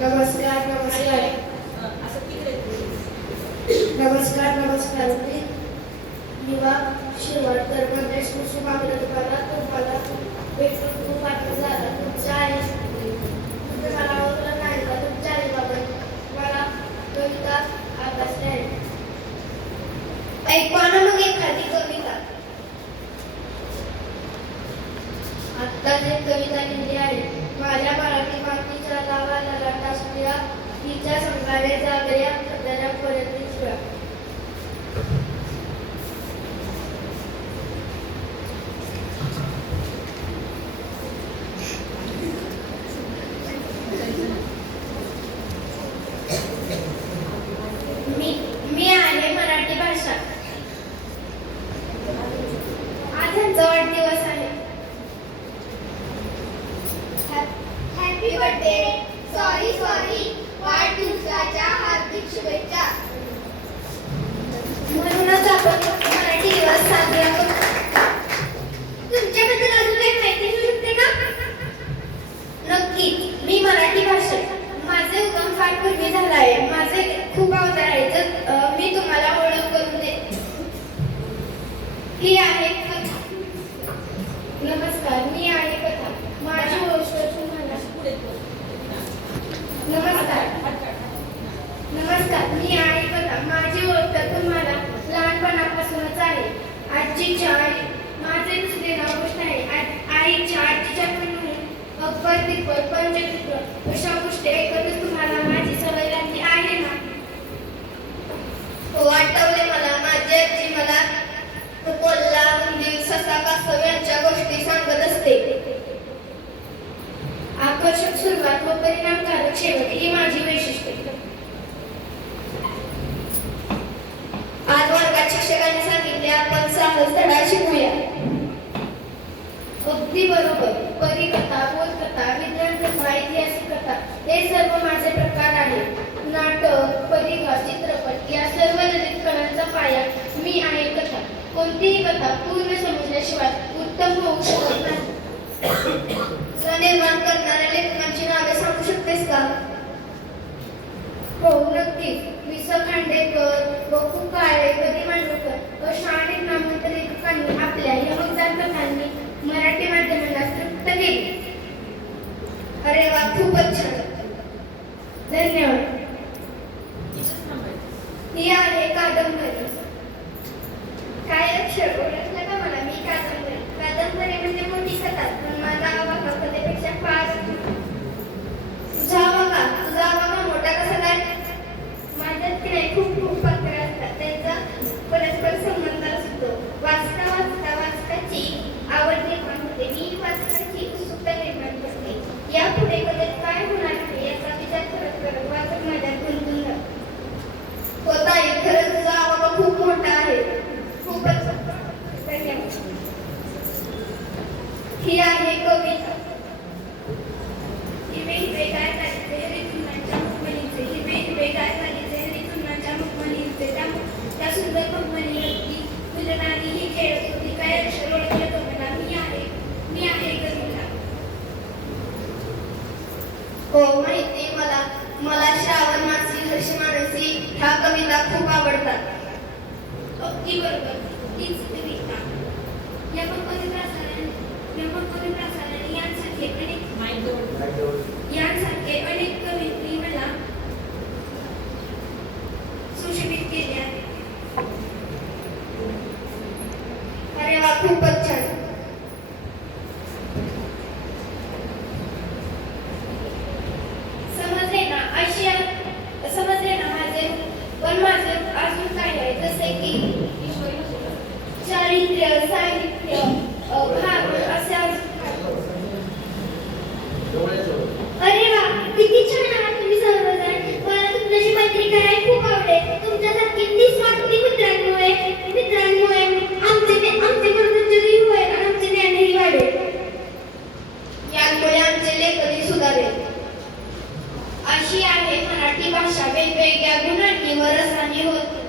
नमस्कार नमस्कार. नमस्कार नमस्कार. मी युवा शिरवाडकर कृषी कुसुमा दुकानात तुम्हाला भेटून खूप आनंद झाला. तुमच्या आई तुम्ही मला ओळखलं नाही का? तुमच्या आईबाबत मला कविता अभ्यास आहे ऐकवा ना मग एखादी कविता. आत्ता जे कविता लिहिली आहे. माझ्या बाळा पूर्वी आहे. माझे खूप अवतार आहे. तर मी तुम्हाला ओळख करून देते ही आहे कथा. नमस्कार मी आहे कथा. माझी गोष्ट तुम्हाला नमस्कार. नमस्कार मी आहे कथा. माझी ओळख तुम्हाला लहानपणापासूनच आहे. आजीच्या आई माझे दुसरे नाव गोष्ट आहे. आईच्या आजीच्या म्हणून अकबर बिकबर पंचकृष्ण अशा गोष्टी ऐकतच तुम्हाला माझी सवय लागली आहे ना हो आठवले मला माझी आजी मला कोल्हा उंदीर ससा कासव यांच्या गोष्टी सांगत असते आकर्षक सुरुवात व परिणामकारक शेवट ही माझी वैशिष्ट्ये. आज वर्गात शिक्षकांनी सांगितले आपण साहस धडा शिकूया. अगदी बरोबर परिकथा बोलकथा विज्ञान कथा ऐतिहासिक कथा हे सर्व माझे प्रकार आहेत. नाटक परिघा चित्रपट या सर्व ललित कलांचा पाया मी आहे कथा. कोणतीही कथा पूर्ण समजल्याशिवाय उत्तम होऊ शकत नाही निर्माण करणाऱ्या लेखकांची नावे सांगू शकतेस का हो नक्कीच वि स खांडेकर व पु काळे मांडवकर अशा अनेक नामवंत लेखकांनी आपल्या यमकदार कथांनी मराठी माध्यमाला तृप्त केले. अरे वा खूपच छान. धन्यवाद. ही आहे कादंबरी. काय अक्षर मानसी ह्या कविता खूप आवडतात. अगदी बरोबर तीच कविता. यमकोनी प्रसारण यांसारखे अनेक यांसारखे अनेक मला सुशोभित केले आहे अरे वा खूपच छान. यामुळे कधी सुधारेल? अशी आहे मराठी भाषा. वेगवेगळ्या गुणांनी व रसाने होत